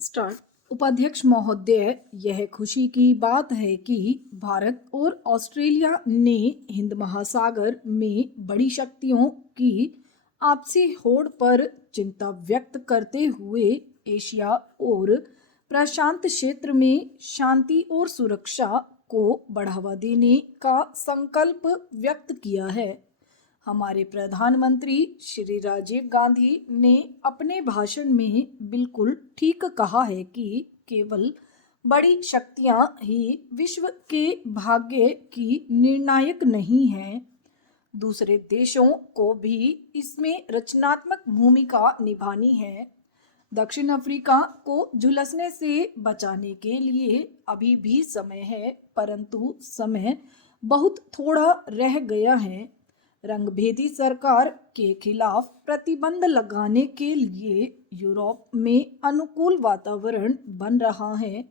Start. उपाध्यक्ष महोदय, यह खुशी की बात है कि भारत और ऑस्ट्रेलिया ने हिंद महासागर में बड़ी शक्तियों की आपसी होड़ पर चिंता व्यक्त करते हुए एशिया और प्रशांत क्षेत्र में शांति और सुरक्षा को बढ़ावा देने का संकल्प व्यक्त किया है। हमारे प्रधानमंत्री श्री राजीव गांधी ने अपने भाषण में बिल्कुल ठीक कहा है कि केवल बड़ी शक्तियां ही विश्व के भाग्य की निर्णायक नहीं हैं, दूसरे देशों को भी इसमें रचनात्मक भूमिका निभानी है। दक्षिण अफ्रीका को झुलसने से बचाने के लिए अभी भी समय है, परंतु समय बहुत थोड़ा रह गया है। रंगभेदी सरकार के खिलाफ प्रतिबंध लगाने के लिए यूरोप में अनुकूल वातावरण बन रहा है।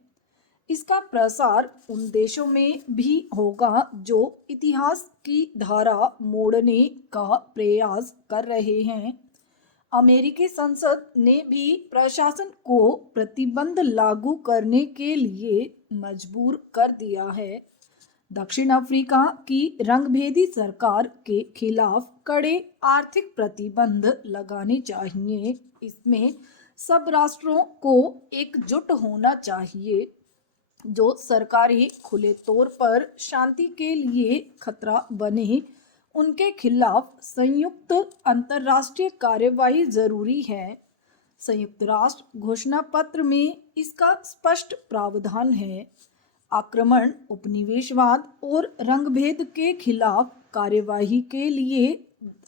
इसका प्रसार उन देशों में भी होगा जो इतिहास की धारा मोड़ने का प्रयास कर रहे हैं। अमेरिकी संसद ने भी प्रशासन को प्रतिबंध लागू करने के लिए मजबूर कर दिया है। दक्षिण अफ्रीका की रंगभेदी सरकार के खिलाफ कड़े आर्थिक प्रतिबंध लगाने चाहिए। इसमें सब राष्ट्रों को एकजुट होना चाहिए। जो सरकारें खुले तौर पर शांति के लिए खतरा बने, उनके खिलाफ संयुक्त अंतर्राष्ट्रीय कार्यवाही जरूरी है। संयुक्त राष्ट्र घोषणा पत्र में इसका स्पष्ट प्रावधान है। आक्रमण, उपनिवेशवाद और रंगभेद के खिलाफ कार्यवाही के लिए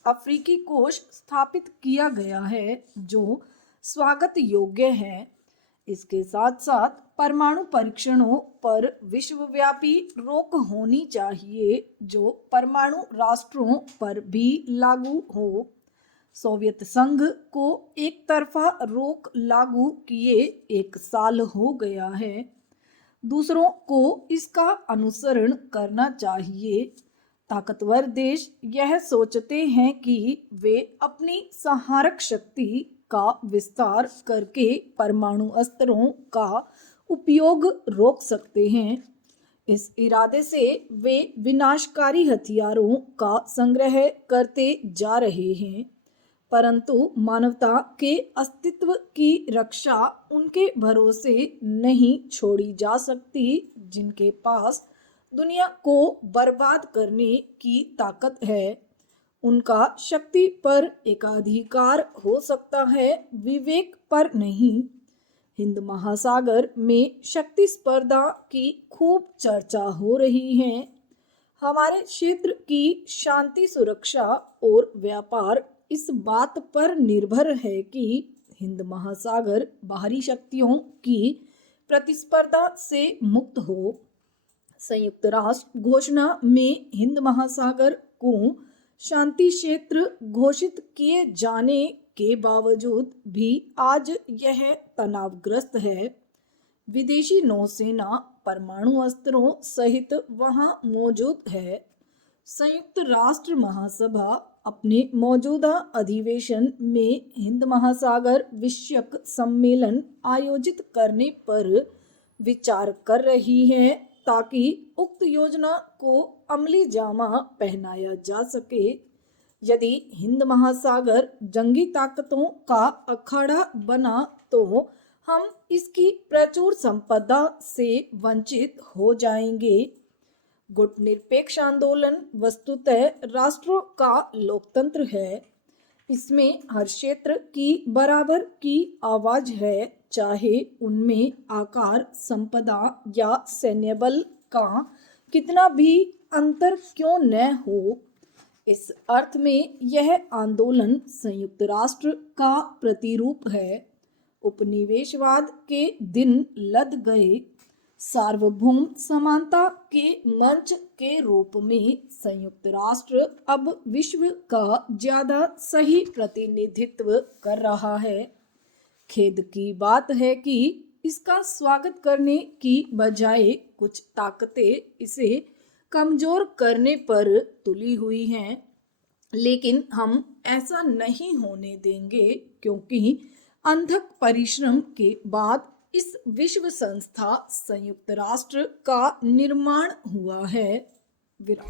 अफ्रीकी कोष स्थापित किया गया है, जो स्वागत योग्य है। इसके साथ साथ परमाणु परीक्षणों पर विश्वव्यापी रोक होनी चाहिए, जो परमाणु राष्ट्रों पर भी लागू हो। सोवियत संघ को एक तरफा रोक लागू किए 1 साल हो गया है। दूसरों को इसका अनुसरण करना चाहिए। ताकतवर देश यह सोचते हैं कि वे अपनी संहारक शक्ति का विस्तार करके परमाणु अस्त्रों का उपयोग रोक सकते हैं। इस इरादे से वे विनाशकारी हथियारों का संग्रह करते जा रहे हैं, परंतु मानवता के अस्तित्व की रक्षा उनके भरोसे नहीं छोड़ी जा सकती जिनके पास दुनिया को बर्बाद करने की ताकत है। उनका शक्ति पर एकाधिकार हो सकता है, विवेक पर नहीं। हिंद महासागर में शक्ति स्पर्धा की खूब चर्चा हो रही है। हमारे क्षेत्र की शांति, सुरक्षा और व्यापार इस बात पर निर्भर है कि हिंद महासागर बाहरी शक्तियों की प्रतिस्पर्धा से मुक्त हो। संयुक्त राष्ट्र घोषणा में हिंद महासागर को शांति क्षेत्र घोषित किए जाने के बावजूद भी आज यह तनावग्रस्त है। विदेशी नौसेना परमाणु अस्त्रों सहित वहां मौजूद है। संयुक्त राष्ट्र महासभा अपने मौजूदा अधिवेशन में हिंद महासागर विषयक सम्मेलन आयोजित करने पर विचार कर रही है, ताकि उक्त योजना को अमली जामा पहनाया जा सके। यदि हिंद महासागर जंगी ताकतों का अखाड़ा बना तो हम इसकी प्रचुर संपदा से वंचित हो जाएंगे। गुटनिरपेक्ष आंदोलन वस्तुतः राष्ट्रों का लोकतंत्र है। इसमें हर क्षेत्र की बराबर की आवाज है, चाहे उनमें आकार, संपदा या सैन्य बल का कितना भी अंतर क्यों न हो। इस अर्थ में यह आंदोलन संयुक्त राष्ट्र का प्रतिरूप है। उपनिवेशवाद के दिन लद गए। सार्वभौम समानता के मंच के रूप में संयुक्त राष्ट्र अब विश्व का ज्यादा सही प्रतिनिधित्व कर रहा है। खेद की बात है कि इसका स्वागत करने की बजाय कुछ ताकतें इसे कमजोर करने पर तुली हुई हैं, लेकिन हम ऐसा नहीं होने देंगे, क्योंकि अथक परिश्रम के बाद इस विश्व संस्था संयुक्त राष्ट्र का निर्माण हुआ है। विराम।